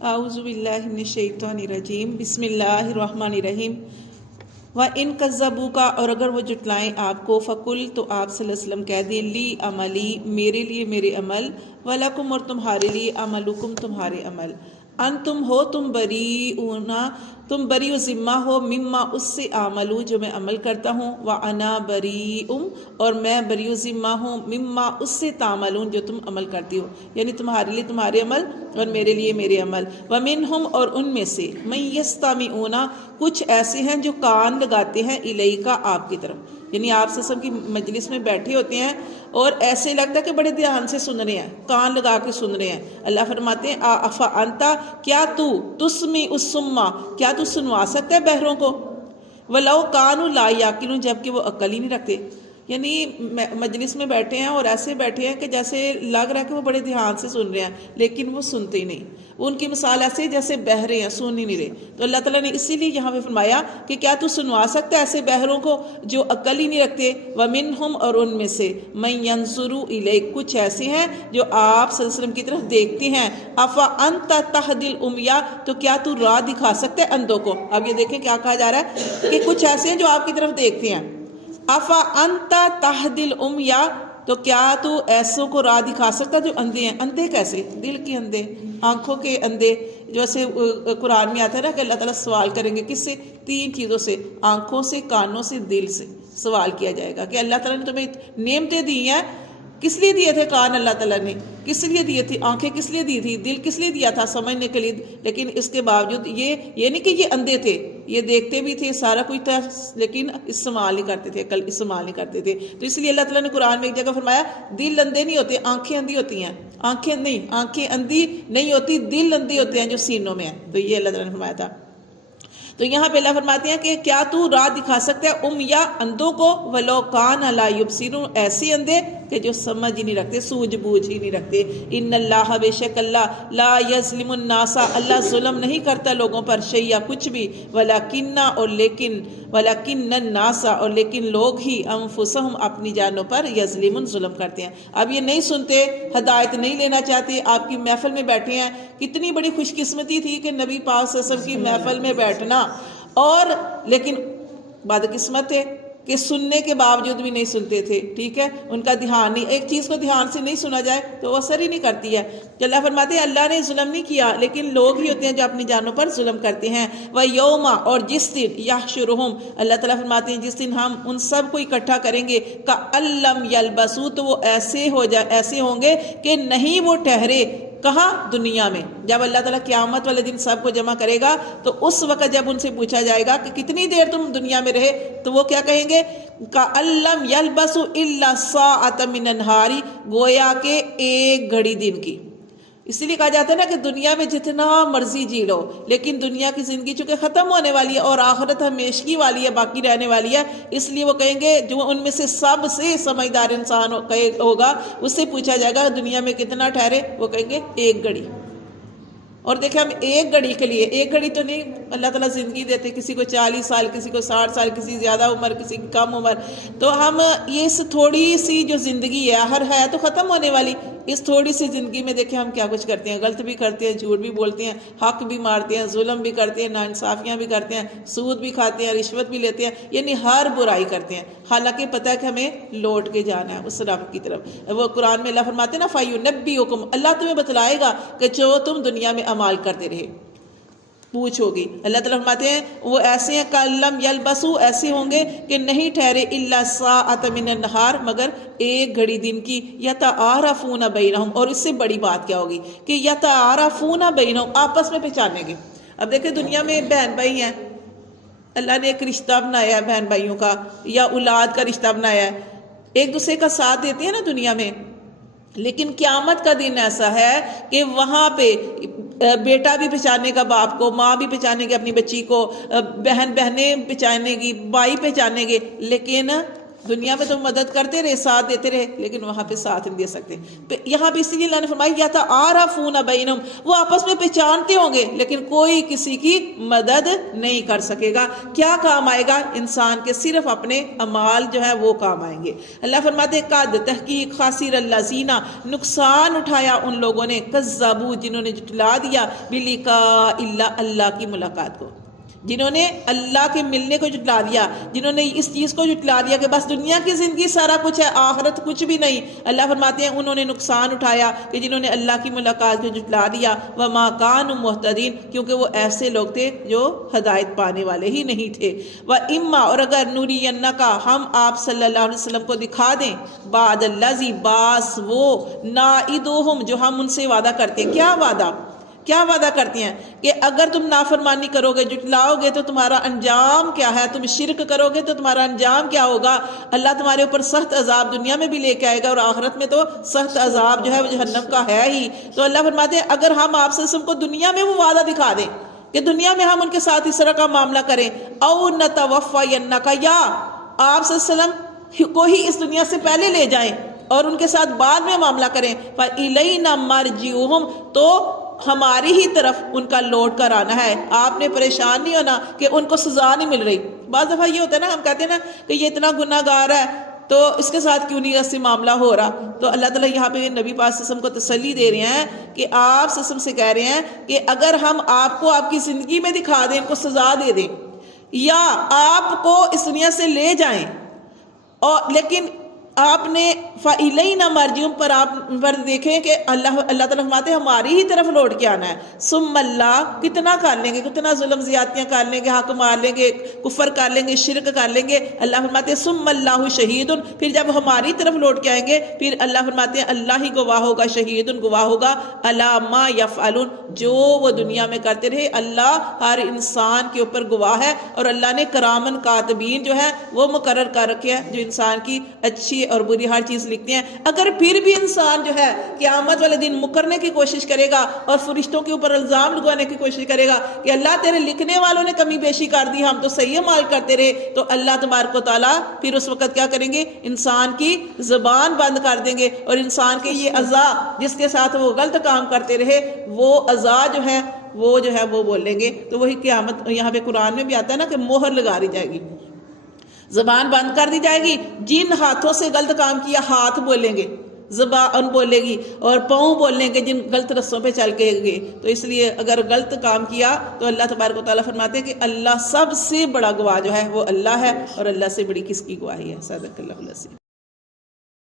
اعوذ باللہ من الشیطان الرجیم بسم اللہ الرحمن الرحیم وَإِن كَذَّبُوكَ اور اگر وہ جھٹلائیں آپ کو فَقُل تو آپ صلی اللہ علیہ وسلم کہہ دیں لی عملی میرے لیے میرے عمل وَلَكُمْ اور تمہارے لیے عملکم تمہارے عمل انتم ہو تم بریئون تم بری و ذمہ ہو مما اس سے عملو جو میں عمل کرتا ہوں وَأَنَا بَرِيءٌ اور میں بری و ذمہ ہوں مما اس سے تعملون جو تم عمل کرتی ہو، یعنی تمہارے لیے تمہارے عمل اور میرے لیے میرے عمل وَمِنْهُمْ اور ان میں سے مَن يَسْتَمِعُونَ کچھ ایسے ہیں جو کان لگاتے ہیں الیکا آپ کی طرف، یعنی آپ سے سب کی مجلس میں بیٹھے ہوتے ہیں اور ایسے لگتا ہے کہ بڑے دھیان سے سن رہے ہیں، کان لگا کے سن رہے ہیں۔ اللہ فرماتے ہیں افا انتا کیا تو تسمی السما کیا تو سنوا سکتا ہے بہروں کو ولو کانوا لا یاقلون جبکہ وہ عقل ہی نہیں رکھتے، یعنی مجلس میں بیٹھے ہیں اور ایسے بیٹھے ہیں کہ جیسے لگ رہا ہے کہ وہ بڑے دھیان سے سن رہے ہیں لیکن وہ سنتے ہی نہیں، ان کی مثال ایسے جیسے بہرے ہیں، سن ہی نہیں رہے۔ تو اللہ تعالیٰ نے اسی لیے یہاں پہ فرمایا کہ کیا تو سنوا سکتا ہے ایسے بہروں کو جو عقل ہی نہیں رکھتے۔ وَمِنْهُمْ اور ان میں سے مَن يَنظُرُ إِلَيْكَ کچھ ایسے ہیں جو آپ صلی اللہ علیہ وسلم کی طرف دیکھتے ہیں۔ أَفَأَنْتَ تَهْدِي الْعُمْيَ تو کیا تو راہ دکھا سکتا ہے اندھوں کو۔ اب یہ دیکھیں کیا کہا جا رہا ہے کہ کچھ ایسے ہیں جو آپ کی طرف دیکھتے ہیں۔ أَفَأَنْتَ تَهْدِي الْعُمْيَ تو کیا تو ایسوں کو راہ دکھا سکتا جو اندھے ہیں۔ اندھے کیسے؟ دل کے اندھے، آنکھوں کے اندھے، جیسے قرآن میں آتا ہے نا کہ اللہ تعالیٰ سوال کریں گے کس سے؟ تین چیزوں سے، آنکھوں سے، کانوں سے، دل سے سوال کیا جائے گا کہ اللہ تعالیٰ نے تمہیں نعمتیں دی ہیں، کس لیے دیے تھے کان اللہ تعالیٰ نے، کس لیے دیے تھے آنکھیں، کس لیے دی تھی، دل کس لیے دیا تھا سمجھنے کے لیے، لیکن اس کے باوجود یہ نہیں کہ یہ اندھے تھے، یہ دیکھتے بھی تھے، سارا کچھ تھا لیکن استعمال نہیں کرتے تھے، عقل استعمال نہیں کرتے تھے۔ تو اس لیے اللہ تعالیٰ نے قرآن میں ایک جگہ فرمایا دل اندھے نہیں ہوتے، آنکھیں اندھی ہوتی ہیں، آنکھیں اندھی نہیں ہوتی، دل اندھے ہوتے ہیں جو سینوں میں ہیں۔ تو یہ اللہ تعالیٰ نے فرمایا تھا۔ تو یہاں پہ اللہ فرماتے ہیں کہ کیا تو راہ دکھا سکتا ہے یا اندھوں کو ولو کان لا یبصرون ایسے اندھے کہ جو سمجھ ہی نہیں رکھتے، سوجھ بوجھ ہی نہیں رکھتے۔ ان اللہ بے شک اللہ لا یظلم الناس اللہ ظلم نہیں کرتا لوگوں پر شیئا کچھ بھی ولکن اور لیکن ولکن الناس اور لیکن لوگ ہی انفسہم اپنی جانوں پر یظلمون ظلم کرتے ہیں۔ اب یہ نہیں سنتے، ہدایت نہیں لینا چاہتے، آپ کی محفل میں بیٹھے ہیں، کتنی بڑی خوش قسمتی تھی کہ نبی پاک صلی اللہ علیہ وسلم کی محفل میں بیٹھنا، اور لیکن بدقسمت ہے کہ سننے کے باوجود بھی نہیں سنتے تھے، ٹھیک ہے، ان کا دھیان نہیں، ایک چیز کو دھیان سے نہیں سنا جائے تو وہ اثر ہی نہیں کرتی ہے۔ کہ اللہ فرماتے ہیں اللہ نے ظلم نہیں کیا لیکن لوگ ہی ہوتے ہیں جو اپنی جانوں پر ظلم کرتے ہیں۔ وَيَوْمَ اور جس دن يَحْشُرُهُمْ اللہ تعالیٰ فرماتے ہیں جس دن ہم ان سب کو اکٹھا کریں گے كَأَن لَّمْ يَلْبَثُوا تو وہ ایسے ہوں گے کہ نہیں وہ ٹھہرے، کہاں؟ دنیا میں۔ جب اللہ تعالیٰ قیامت والے دن سب کو جمع کرے گا تو اس وقت جب ان سے پوچھا جائے گا کہ کتنی دیر تم دنیا میں رہے تو وہ کیا کہیں گے؟ كَأَن لَّمْ يَلْبَثُوا إِلَّا سَاعَةً مِّنَ النَّهَارِ گویا کہ ایک گھڑی دن کی۔ اس لیے کہا جاتا ہے نا کہ دنیا میں جتنا مرضی جی لو لیکن دنیا کی زندگی چونکہ ختم ہونے والی ہے اور آخرت ہمیشگی والی ہے، باقی رہنے والی ہے، اس لیے وہ کہیں گے جو ان میں سے سب سے سمجھدار انسان ہوگا اس سے پوچھا جائے گا دنیا میں کتنا ٹھہرے، وہ کہیں گے ایک گھڑی۔ اور دیکھیں ہم ایک گھڑی کے لیے، ایک گھڑی تو نہیں اللہ تعالیٰ زندگی دیتے، کسی کو 40 سال، کسی کو 60 سال، کسی زیادہ عمر، کسی کی کم عمر، تو ہم اس تھوڑی سی جو زندگی ہے ہر ہے تو ختم ہونے والی، اس تھوڑی سی زندگی میں دیکھیں ہم کیا کچھ کرتے ہیں، غلط بھی کرتے ہیں، جھوٹ بھی بولتے ہیں، حق بھی مارتے ہیں، ظلم بھی کرتے ہیں، ناانصافیاں بھی کرتے ہیں، سود بھی کھاتے ہیں، رشوت بھی لیتے ہیں، یعنی ہر برائی کرتے ہیں، حالانکہ پتہ ہے کہ ہمیں لوٹ کے جانا ہے اس رب کی طرف۔ وہ قرآن میں اللہ فرماتے ہیں نا فَيُنَبِّئُكُمْ اللہ تمہیں بتلائے گا کہ جو تم دنیا میں اعمال کرتے رہے، پوچھ ہوگی۔ اللہ تعالیٰ فرماتے ہیں وہ ایسے ہیں کَلَّمْ يَلْبَسُوا ایسے ہوں گے کہ نہیں ٹھہرے إِلَّا سَاعَةً مِّنَ النَّهَارِ مگر ایک گھڑی دن کی، يَتَعَارَفُونَ بَيْنَهُمْ اور اس سے بڑی بات کیا ہوگی کہ يَتَعَارَفُونَ بَيْنَهُمْ آپس میں پہچانیں گے۔ اب دیکھیں دنیا میں بہن بھائی ہیں، اللہ نے ایک رشتہ بنایا ہے بہن بھائیوں کا یا اولاد کا رشتہ بنایا ہے، ایک دوسرے کا ساتھ دیتے ہیں نا دنیا میں، لیکن قیامت کا دن ایسا ہے کہ وہاں پہ بیٹا بھی پہچانے گا باپ کو، ماں بھی پہچانے گی اپنی بچی کو، بہنیں پہچانے گی، بھائی پہچانے گے، لیکن دنیا میں تو مدد کرتے رہے، ساتھ دیتے رہے، لیکن وہاں پہ ساتھ نہیں دے سکتے۔ یہاں پہ اسی لیے اللہ نے فرمایا یتعارفون بینہم، وہ آپس میں پہچانتے ہوں گے لیکن کوئی کسی کی مدد نہیں کر سکے گا۔ کیا کام آئے گا انسان کے؟ صرف اپنے اعمال جو ہے وہ کام آئیں گے۔ اللہ فرماتے قد تحقیق خاسر الذین، نقصان اٹھایا ان لوگوں نے، کذبوا جنہوں نے جھٹلا دیا، بلقاء اللہ، اللہ کی ملاقات کو، جنہوں نے اللہ کے ملنے کو جھٹلا دیا، جنہوں نے اس چیز کو جھٹلا دیا کہ بس دنیا کی زندگی سارا کچھ ہے، آخرت کچھ بھی نہیں۔ اللہ فرماتے ہیں انہوں نے نقصان اٹھایا کہ جنہوں نے اللہ کی ملاقات کو جھٹلا دیا، وما كانوا مہتدین، کیونکہ وہ ایسے لوگ تھے جو ہدایت پانے والے ہی نہیں تھے۔ وَإِمَّا، اور اگر نُرِيَنَّكَ، ہم آپ صلی اللہ علیہ وسلم کو دکھا دیں، بعد الذی، باس وہ، نَعِدُهُمْ، جو ہم ان سے وعدہ کرتے ہیں۔ کیا وعدہ کرتے ہیں کہ اگر تم نافرمانی کرو گے، جھٹلاؤ گے تو تمہارا انجام کیا ہے، تم شرک کرو گے تو تمہارا انجام کیا ہوگا، اللہ تمہارے اوپر سخت عذاب دنیا میں بھی لے کے آئے گا، اور آخرت میں تو سخت عذاب جو ہے وہ جہنم کا ہے ہی۔ تو اللہ فرماتے ہیں اگر ہم آپ سے کو دنیا میں وہ وعدہ دکھا دیں کہ دنیا میں ہم ان کے ساتھ اس طرح کا معاملہ کریں، او نتوفینک، یا آپ صلی اللہ علیہ وسلم کو ہی اس دنیا سے پہلے لے جائیں اور ان کے ساتھ بعد میں معاملہ کریں، فَإِلَيْنَا مَرْجِعُهُمْ، تو ہماری ہی طرف ان کا لوٹ کر آنا ہے۔ آپ نے پریشان نہیں ہونا کہ ان کو سزا نہیں مل رہی۔ بعض دفعہ یہ ہوتا ہے نا، ہم کہتے ہیں نا کہ یہ اتنا گناہ گار ہے تو اس کے ساتھ کیوں نہیں ایسے معاملہ ہو رہا، تو اللہ تعالیٰ یہاں پہ نبی پاک صلی اللہ علیہ وسلم کو تسلی دے رہے ہیں کہ آپ صلی اللہ علیہ وسلم سے کہہ رہے ہیں کہ اگر ہم آپ کو آپ کی زندگی میں دکھا دیں، ان کو سزا دے دیں، یا آپ کو اس دنیا سے لے جائیں، اور لیکن آپ نے فَإِلَيْنَا مَرْجِعُهُمْ پر آپ پر دیکھیں کہ اللہ تعالیٰ فرماتے ہیں ہماری ہی طرف لوٹ کے آنا ہے۔ ثم اللہ، کتنا کر لیں گے، کتنا ظلم زیادتیاں کر لیں گے، حق مار لیں گے، کفر کر لیں گے، شرک کر لیں گے، اللہ فرماتے ہیں ثم اللہ شہید، پھر جب ہماری طرف لوٹ کے آئیں گے پھر اللہ فرماتے ہیں اللہ ہی گواہ ہوگا، شہید گواہ ہوگا، علی ما یفعلون، جو وہ دنیا میں کرتے رہے، اللہ ہر انسان کے اوپر گواہ ہے، اور اللہ نے کرامن کاتبین جو ہے وہ مقرر کر رکھے ہیں جو انسان کی اچھی اور بری ہر چیز لکھتے ہیں۔ اگر پھر بھی انسان جو ہے قیامت والے دن مکرنے کی کوشش کرے گا اور فرشتوں کے اوپر الزام لگانے کی کوشش کرے گا کہ اللہ تیرے لکھنے والوں نے کمی بیشی کر دی، ہم تو صحیح مال کرتے رہے، تو اللہ تبارک و تعالیٰ پھر اس وقت کیا کریں گے، انسان کی زبان بند کر دیں گے، اور انسان کے یہ اعضاء جس کے ساتھ وہ غلط کام کرتے رہے، وہ اعضاء جو ہے وہ بولیں گے۔ تو وہی قیامت یہاں پہ قرآن میں بھی آتا ہے نا کہ مہر لگا دی جائے گی، زبان بند کر دی جائے گی، جن ہاتھوں سے غلط کام کیا ہاتھ بولیں گے، زبان بولے گی، اور پاؤں بولیں گے جن غلط رستوں پہ چل کے گئے۔ تو اس لیے اگر غلط کام کیا تو اللہ تبارک و تعالیٰ فرماتے ہیں کہ اللہ سب سے بڑا گواہ جو ہے وہ اللہ ہے، اور اللہ سے بڑی کس کی گواہی ہے۔ صدق اللہ العظیم۔